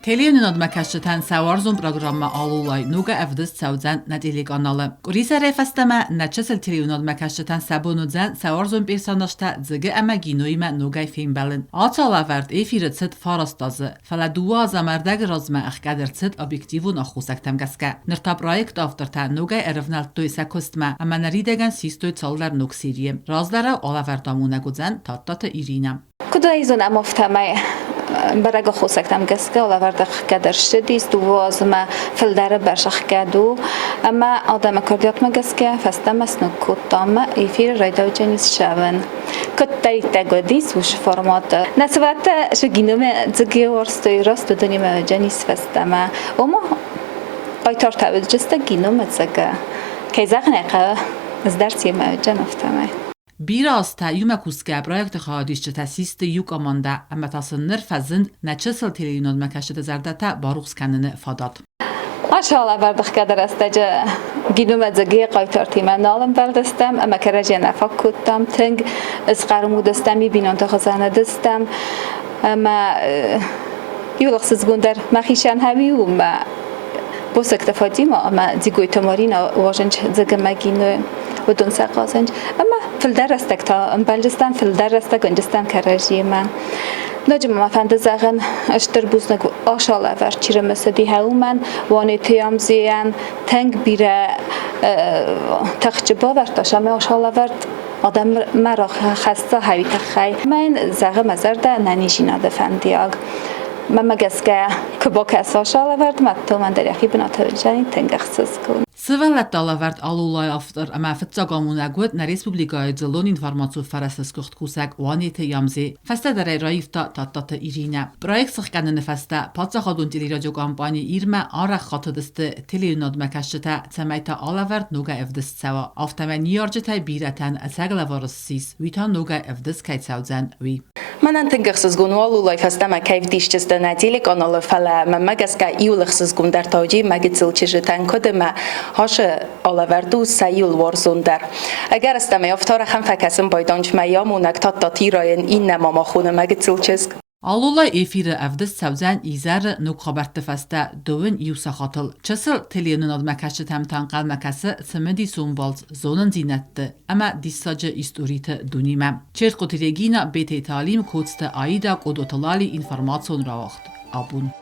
Telefonun məkəşçətən səvarzun proqramma alulay nuqa əvdəs səvzən nədili qanalı. Qurisa rəfəstəmə nəçəsil telefonun məkəşçətən səbunuzən səvarzun personaşta zıgı əməginuyimə nuqay film bəlin. Açala vərd efiri cid farastazı. Fələ dua zamərdəq razmə əxqədir cid obyektivun axusək təmgəskə. Nırta proyekt avtırta nuqay ərivnəltdöy səkustmə. Əmə nəridəgən sistöy çallar nuq seriyim. Razlara ola vərdamuna quzən tattatı irinem. Kudayizun əmoftəməy. برای خوشکتم گسته ولی ورده خدر شدیست و وازم فلدر برشخ کدو اما آدم کردیات مگسته فستم اسنو کتام ایفیر رایداو جنیس شون کت داری تگودیس وش فرمات نسبت شو گینوم زگی ورستوی راست دنیم جنیس فستم اما آیتار تابد جسته گینوم زگه که زغنقه از درسی جنفتمه Biraz təyyümə kuskə proyekt xadişçə təsisdə yük amanda əmə tasınır fəzin nəçəsil televizyon məkəşdə zərdətə baruq skənini fadat. Maşallah vardıq qədər əstəcə giduməcəgi qaytartı mən alım bəldəstəm əmə kərəcə nəfaq kuttam tınq ısqarımı dəstəmi binantı xəzanə dəstəm əmə yolaqsız gündər məxişən həviyum bu səktəfadima əmə digoy tamarin واژنج زگمگینو و دون سقازنج اما فلدر استک تا بلجستان فلدر استک گنجستان کراجی من نجم ما فند زغن اشتر بوز نگو آشاله ور چیره مسدی هاومن وانی تیام زیان تنگ بیره تخجبا ور تاشم آشاله ور آدم مرا خسته هایی تخی من زغم مزرده ننیشینا دفندیاگ من مگسکه که با کس آشاله ورد متو من در یخی بناتو جانی تنگ اخصاص کن Sivələt dalavərd alulay aftır əmə fitca qamunə qüd nə Respublikaya cılon informasiyo fərəsəs qıxtkusək vaniyeti yamzi fəstə dərəy rayifta tattatı irinə. Proyekt sıxqənini fəstə patsa xadun teleradio kampani irmə araq xatıdıstı teleyunad məkəşçətə cəməytə alavərd nuqa evdist səva. Aftəmə niyarcətə birətən əsəqlə varıssız vitan nuqa evdist kaytsavzən vi. Mən tınqıqsız qunu alulay fəstəmə kayvdişçizdə nədili qanalı fələ məməgəskə iyulıqsız qundər tavci məgitsilçiżətən kodimə هاش آلوردو سیول ورزوندر اگر استمی افتار هم فکسم بایدانج میامونک تا تیراین این نماما خونه مگه چیزک Alulay efiri əvdəs səvzən izər nuk xəbərtdə fəstə dövün yusa xatıl. Çısıl teleyonun ad məkəşçə təmtən qal məkəsi sımedi sunbalz zonun zinətdi. Əmə dissacı istoriti dunimə. Çert qotiregina BT talim kodstə aida qodotalali informasyon ravaxt. Abun.